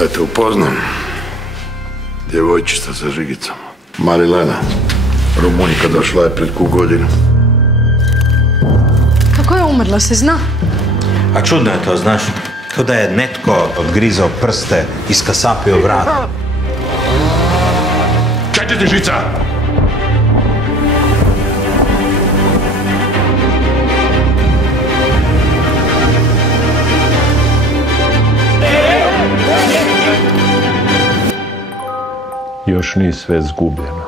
Da te upoznam. Djevojčica sa žigicom. Marilena. Rumunjka došla je pred godinu. Kako je umrla, se zna? A čudno je to, znaš. Kao da je netko odgrizao prste, iskasapio vrat. Kaj ti žica? Još nije sve zgubljeno.